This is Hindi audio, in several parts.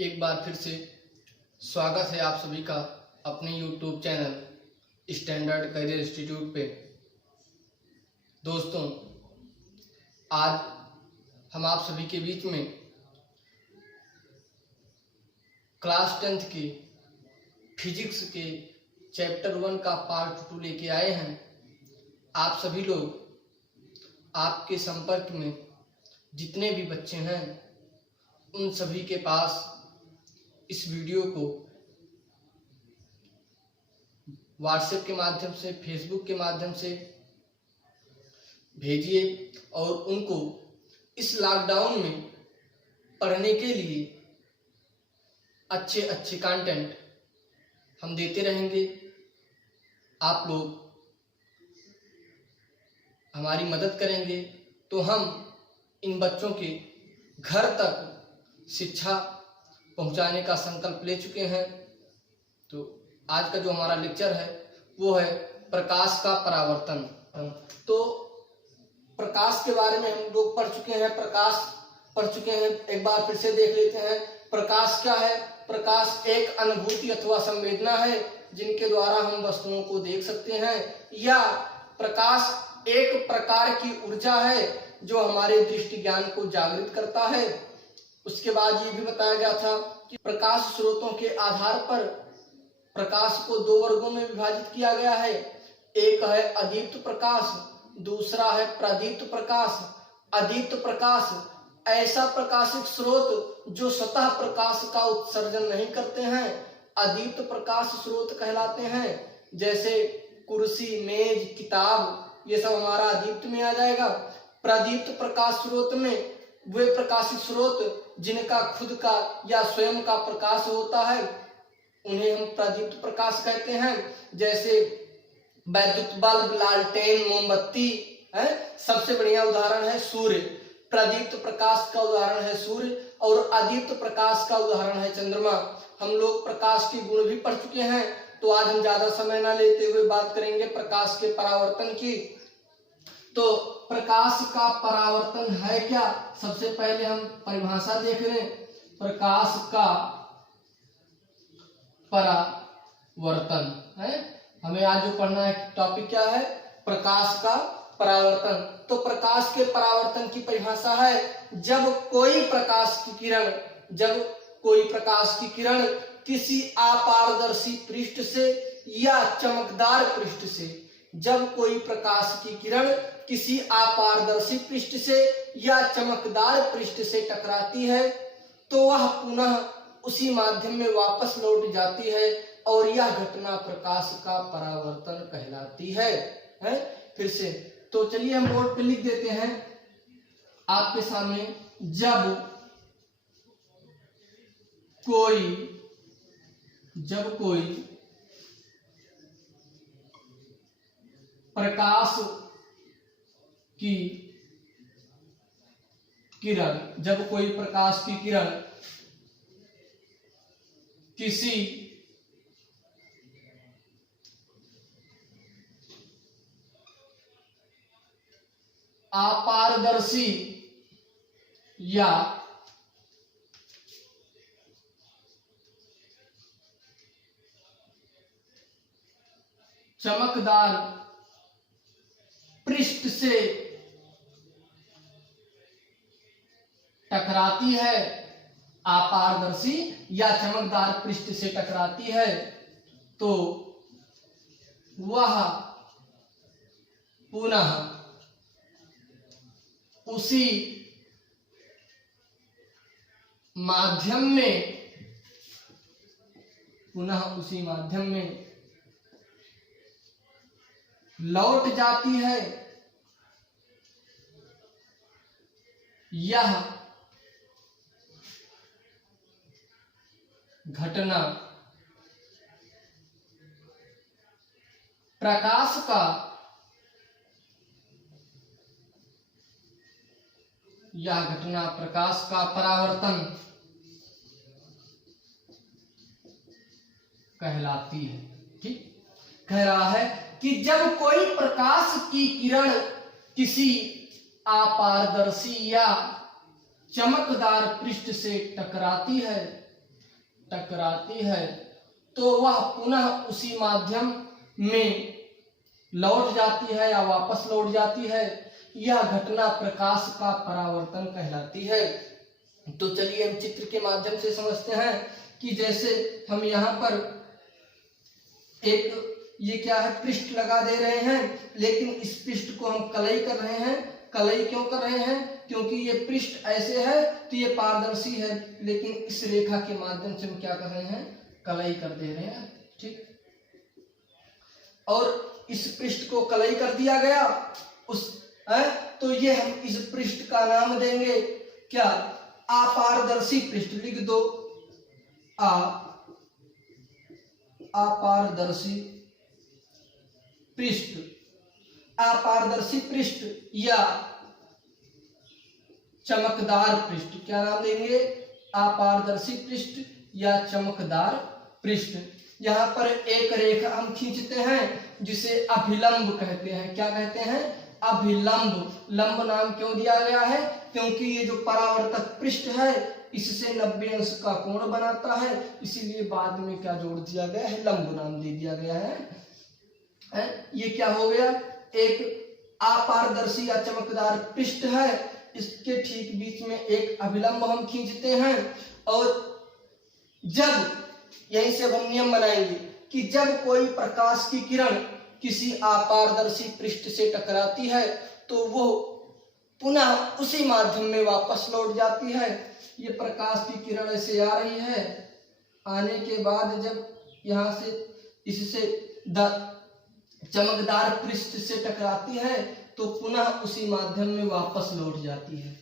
एक बार फिर से स्वागत है आप सभी का अपने YouTube channel standard career institute पे। दोस्तों, आज हम आप सभी के बीच में क्लास 10th की फिजिक्स के चैप्टर 1 का पार्ट 2 लेके आए हैं। आप सभी लोग, आपके संपर्क में जितने भी बच्चे हैं, उन सभी के पास इस वीडियो को व्हाट्सएप के माध्यम से, फेसबुक के माध्यम से भेजिए और उनको इस लॉकडाउन में पढ़ने के लिए अच्छे अच्छे कंटेंट हम देते रहेंगे। आप लोग हमारी मदद करेंगे तो हम इन बच्चों के घर तक शिक्षा पहुंचाने का संकल्प ले चुके हैं। तो आज का जो हमारा लेक्चर है वो है प्रकाश का परावर्तन। तो प्रकाश के बारे में हम लोग पढ़ चुके हैं, एक बार फिर से देख लेते हैं। प्रकाश क्या है? प्रकाश एक अनुभूति अथवा संवेदना है जिनके द्वारा हम वस्तुओं को देख सकते हैं, या प्रकाश एक प्रकार की ऊर्जा है जो हमारे दृष्टि ज्ञान को जागृत करता है। उसके बाद ये भी बताया गया था कि प्रकाश स्रोतों के आधार पर प्रकाश को 2 वर्गों में विभाजित किया गया है। एक है अदीप्त प्रकाश, दूसरा है प्रदीप्त प्रकाश। अदीप्त प्रकाश ऐसा प्रकाशिक स्रोत जो स्वतः प्रकाश का उत्सर्जन नहीं करते हैं, अदीप्त प्रकाश स्रोत कहलाते हैं। जैसे कुर्सी, मेज, किताब, ये सब हमारा अदीप्त में आ जाएगा। प्रदीप्त प्रकाश स्रोत में वे प्रकाशिक स्रोत जिनका खुद का या स्वयं का प्रकाश होता है, उन्हें हम प्रदीप्त प्रकाश कहते हैं। जैसे वैद्युत बल्ब, लालटेन, मोमबत्ती है। सबसे बढ़िया उदाहरण है सूर्य। प्रदीप्त प्रकाश का उदाहरण है सूर्य और अदीप्त प्रकाश का उदाहरण है चंद्रमा। हम लोग प्रकाश के गुण भी पढ़ चुके हैं, तो आज हम ज्यादा समय ना लेते हुए बात करेंगे प्रकाश के परावर्तन की। तो प्रकाश का परावर्तन है क्या? सबसे पहले हम परिभाषा देख रहे हैं। प्रकाश का परावर्तन है। हमें आज जो पढ़ना है टॉपिक क्या है? प्रकाश का परावर्तन। तो प्रकाश के परावर्तन की परिभाषा है जब कोई प्रकाश की किरण किसी अपारदर्शी पृष्ठ से या चमकदार पृष्ठ से, जब कोई प्रकाश की किरण किसी अपारदर्शी पृष्ठ से या चमकदार पृष्ठ से टकराती है तो वह पुनः उसी माध्यम में वापस लौट जाती है और यह घटना प्रकाश का परावर्तन कहलाती है। फिर से तो चलिए हम बोर्ड पे लिख देते हैं आपके सामने। जब कोई प्रकाश की किरण किसी अपारदर्शी या चमकदार पृष्ठ से टकराती है, अपारदर्शी या चमकदार पृष्ठ से टकराती है, तो वह पुनः उसी माध्यम में लौट जाती है। यह घटना प्रकाश का परावर्तन कहलाती है। ठीक, कह रहा है कि जब कोई प्रकाश की किरण किसी अपारदर्शी या चमकदार पृष्ठ से टकराती है टकराती है तो वह पुनः उसी माध्यम में लौट जाती है या वापस लौट जाती है। यह घटना प्रकाश का परावर्तन कहलाती है। तो चलिए हम चित्र के माध्यम से समझते हैं कि जैसे हम यहाँ पर एक ये क्या है पृष्ठ लगा दे रहे हैं, लेकिन इस पृष्ठ को हम कलई कर रहे हैं। कलई क्यों कर रहे हैं? क्योंकि ये पृष्ठ ऐसे है तो ये पारदर्शी है, लेकिन इस रेखा के माध्यम से हम क्या कर रहे हैं, कलई कर दे रहे हैं। ठीक, और इस पृष्ठ को कलई कर दिया गया तो ये हम इस पृष्ठ का नाम देंगे क्या, अपारदर्शी पृष्ठ। लिख दो अपारदर्शी पृष्ठ। अपारदर्शी पृष्ठ या चमकदार पृष्ठ, क्या नाम देंगे, अपारदर्शी पृष्ठ या चमकदार पृष्ठ। यहाँ पर एक रेखा हम खींचते हैं जिसे अभिलंब कहते हैं। क्या कहते हैं? अभिलंब। लंब नाम क्यों दिया गया है? क्योंकि ये जो परावर्तक पृष्ठ है इससे 90 अंश का कोण बनाता है, इसीलिए बाद में क्या जोड़ दिया गया है, लंब नाम दे दिया गया है। ये क्या हो गया, एक अपारदर्शी या चमकदार पृष्ठ है, इसके ठीक बीच में एक अभिलंब हम खींचते हैं। और जब यहीं से हम नियम बनाएंगे कि जब कोई प्रकाश की किरण किसी अपारदर्शी पृष्ठ से टकराती है तो वो पुनः उसी माध्यम में वापस लौट जाती है। ये प्रकाश की किरण ऐसे आ रही है, आने के बाद जब यहाँ से इससे चमकदार पृष्ठ से टकराती है तो पुनः उसी माध्यम में वापस लौट जाती है।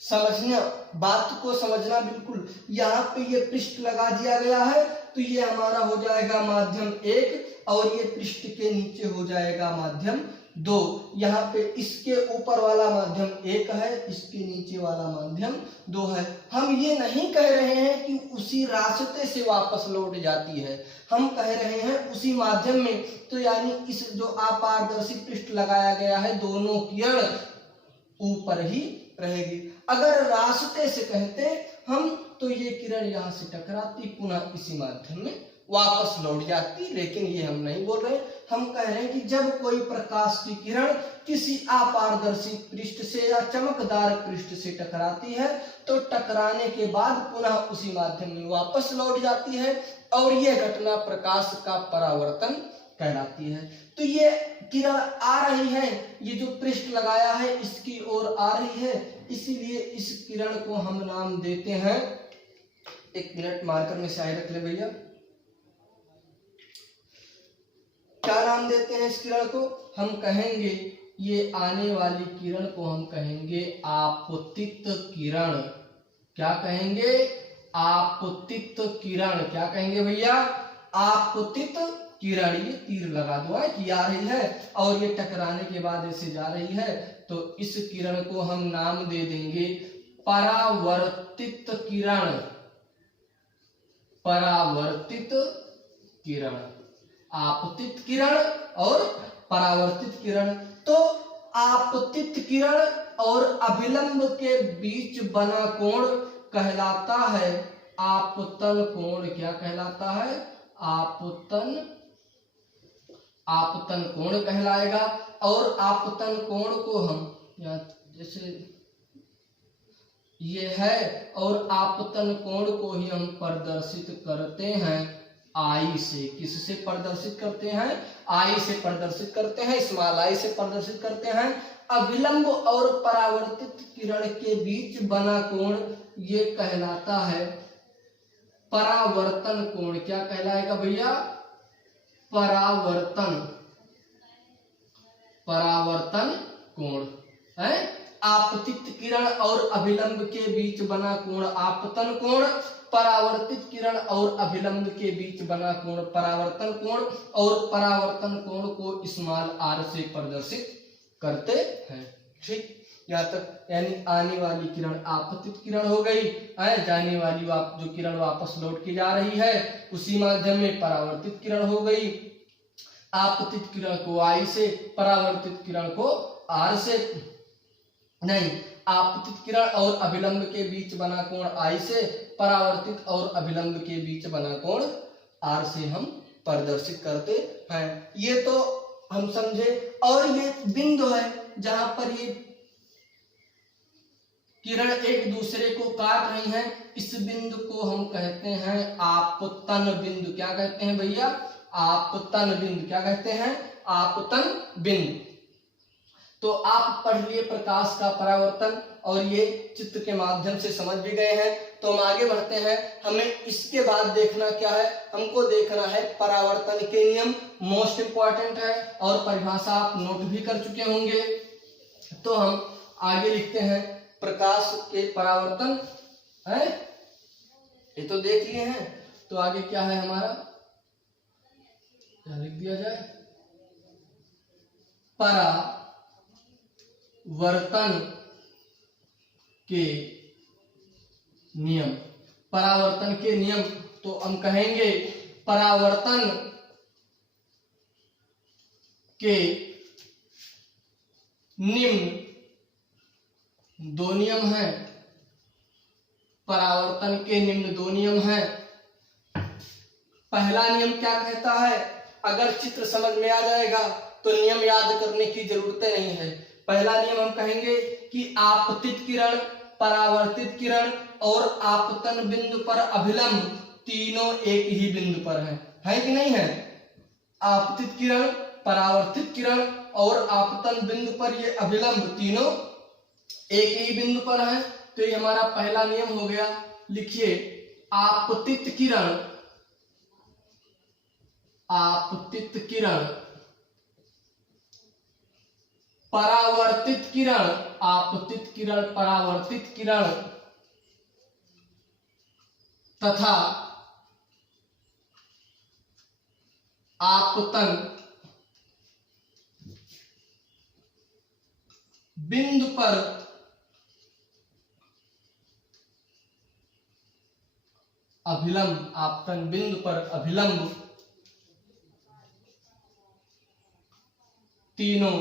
समझना, बात को समझना बिल्कुल। यहाँ पे ये पृष्ठ लगा दिया गया है तो ये हमारा हो जाएगा माध्यम 1 और ये पृष्ठ के नीचे हो जाएगा माध्यम 2। यहाँ पे इसके ऊपर वाला माध्यम 1 है, इसके नीचे वाला माध्यम 2 है। हम ये नहीं कह रहे हैं कि उसी रास्ते से वापस लौट जाती है, हम कह रहे हैं उसी माध्यम में। तो यानी इस जो अपारदर्शी पृष्ठ लगाया गया है दोनों किरण ऊपर ही रहेगी। अगर रास्ते से कहते हम तो ये किरण यहाँ से टकराती पुनः इसी माध्यम में वापस लौट जाती, लेकिन ये हम नहीं बोल रहे। हम कह रहे हैं कि जब कोई प्रकाश की किरण किसी अपारदर्शी पृष्ठ से या चमकदार पृष्ठ से टकराती है तो टकराने के बाद पुनः उसी माध्यम में वापस लौट जाती है और यह घटना प्रकाश का परावर्तन कहलाती है। तो ये किरण आ रही है, ये जो पृष्ठ लगाया है इसकी ओर आ रही है, इसीलिए इस किरण को हम नाम देते हैं, एक मिनट मार्कर में स्याही रख ले भैया, क्या नाम देते हैं इस किरण को? हम कहेंगे ये आने वाली किरण को हम कहेंगे आपतित किरण। क्या कहेंगे? आपतित किरण। क्या कहेंगे भैया? आपतित किरण। ये तीर लगा दो कि आ रही है और ये टकराने के बाद ऐसे जा रही है, तो इस किरण को हम नाम दे देंगे परावर्तित किरण। परावर्तित किरण, आपतित किरण और परावर्तित किरण। तो आपतित किरण और अभिलंब के बीच बना कोण कहलाता है आपतन कोण। क्या कहलाता है? आपतन कोण कहलाएगा। और आपतन कोण को हम जैसे ये है, और आपतन कोण को ही हम प्रदर्शित करते हैं आई से। किससे प्रदर्शित करते हैं? आई से प्रदर्शित करते हैं, स्मॉल आई से प्रदर्शित करते हैं। अभिलंब और परावर्तित किरण के बीच बना कोण ये कहलाता है परावर्तन कोण। क्या कहलाएगा भैया? परावर्तन कोण है। आपतित किरण और अभिलंब के बीच बना कोण आपतन कोण, परावर्तित किरण और अभिलंब के बीच बना कोण परावर्तन कोण, और परावर्तन कोण को स्मॉल आर से प्रदर्शित करते हैं। ठीक, यहाँ तक यानी आने वाली किरण आपतित किरण हो गई, जाने वाली जो किरण वापस लौट के जा रही है उसी माध्यम में परावर्तित किरण हो गई। आपतित किरण को आई से, परावर्तित किरण को आर से। नहीं, आपतित किरण और अभिलंब के बीच बना कोण I से परावर्तित और अभिलंब के बीच बना कोण R से हम प्रदर्शित करते हैं। ये तो हम समझे। और ये बिंदु है जहां पर ये किरण एक दूसरे को काट रही हैं, इस बिंदु को हम कहते हैं आपतन बिंदु। क्या कहते हैं भैया? आपतन बिंदु। क्या कहते हैं? आपतन बिंदु। तो आप पढ़ लिए प्रकाश का परावर्तन और ये चित्र के माध्यम से समझ भी गए हैं। तो हम आगे बढ़ते हैं। हमें इसके बाद देखना क्या है? हमको देखना है परावर्तन के नियम, मोस्ट इंपॉर्टेंट है और परिभाषा आप नोट भी कर चुके होंगे। तो हम आगे लिखते हैं प्रकाश के परावर्तन है, ये तो देख लिए हैं। तो आगे क्या है हमारा, क्या लिख दिया जाए? परावर्तन के नियम। परावर्तन के नियम तो हम कहेंगे परावर्तन के निम्न दो नियम हैं। परावर्तन के निम्न दो नियम हैं। पहला नियम क्या कहता है? अगर चित्र समझ में आ जाएगा तो नियम याद करने की जरूरत नहीं है। पहला नियम हम कहेंगे कि आपतित किरण, परावर्तित किरण और आपतन बिंदु पर अभिलंब तीनों एक ही बिंदु पर है कि नहीं है? आपतित किरण, परावर्तित किरण और आपतन बिंदु पर ये अभिलंब तीनों एक ही बिंदु पर है। तो ये हमारा पहला नियम हो गया। लिखिए आपतित किरण, आपतित किरण, परावर्तित किरण, आपतित किरण, परावर्तित किरण तथा आपतन बिंदु पर अभिलंब, आपतन बिंदु पर अभिलंब तीनों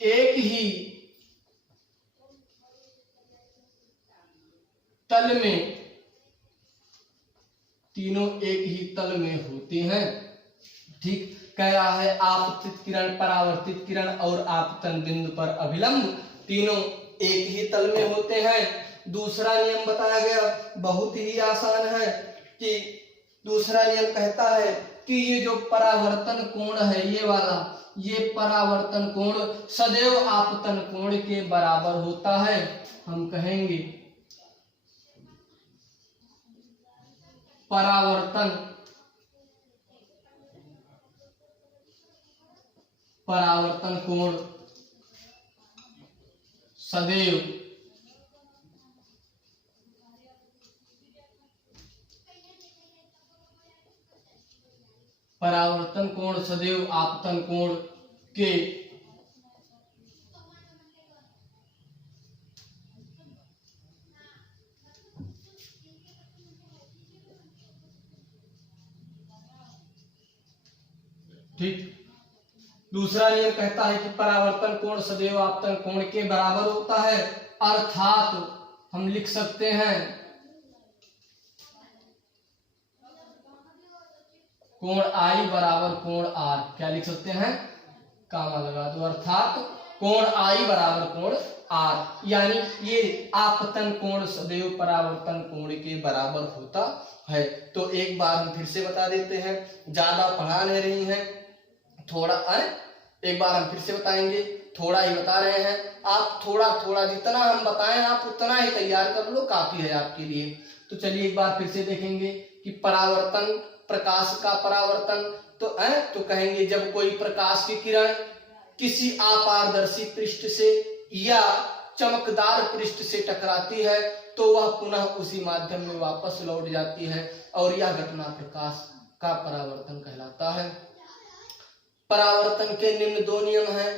एक ही तल में, तीनों एक ही तल में होती हैं। ठीक कह रहा है, आपतित किरण, परावर्तित किरण और आपतन बिंदु पर अभिलंब तीनों एक ही तल में होते हैं। दूसरा नियम बताया गया, बहुत ही आसान है कि दूसरा नियम कहता है कि ये जो परावर्तन कोण है, ये वाला, ये परावर्तन कोण सदैव आपतन कोण के बराबर होता है। हम कहेंगे परावर्तन, परावर्तन कोण सदैव परावर्तन कोण सदैव आपतन कोण के ठीक। दूसरा नियम कहता है कि परावर्तन कोण सदैव आपतन कोण के बराबर होता है। अर्थात हम लिख सकते हैं कोण I बराबर कोण R। क्या लिख सकते हैं? कामा लगा दो। अर्थात कोण I बराबर कोण R, यानी ये आपतन कोण सदैव परावर्तन कोण के बराबर होता है। तो एक बार हम फिर से बता देते हैं, ज्यादा पढ़ा नहीं रही हैं, थोड़ा एक बार हम फिर से बताएंगे, थोड़ा ही बता रहे हैं। आप थोड़ा थोड़ा जितना हम बताएं आप उतना ही तैयार कर लो, काफी है आपके लिए। तो चलिए एक बार फिर से देखेंगे कि परावर्तन, प्रकाश का परावर्तन तो कहेंगे जब कोई प्रकाश की किरण किसी अपारदर्शी पृष्ठ से या चमकदार पृष्ठ से टकराती है तो वह पुनः उसी माध्यम में वापस लौट जाती है और यह घटना प्रकाश का परावर्तन कहलाता है। परावर्तन के निम्न दो नियम हैं।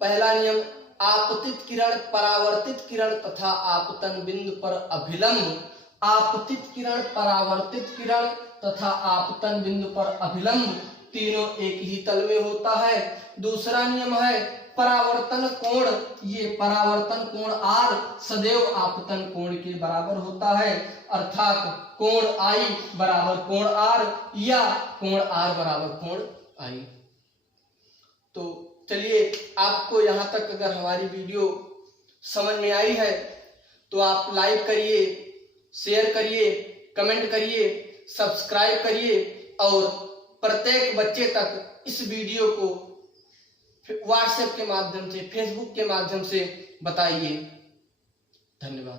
पहला नियम, आपतित किरण, परावर्तित किरण तथा आपतन बिंदु पर अभिलंब, आपतित किरण, परावर्तित किरण तथा आपतन बिंदु पर अभिलंब तीनों एक ही तल में होता है। दूसरा नियम है, परावर्तन कोण, ये परावर्तन कोण R सदैव आपतन कोण के बराबर होता है, अर्थात कोण I बराबर कोण R या कोण R बराबर कोण I। तो चलिए, आपको यहाँ तक अगर हमारी वीडियो समझ में आई है तो आप लाइक करिए, शेयर करिए, कमेंट करिए, सब्सक्राइब करिए और प्रत्येक बच्चे तक इस वीडियो को व्हाट्सएप के माध्यम से, फेसबुक के माध्यम से बताइए। धन्यवाद।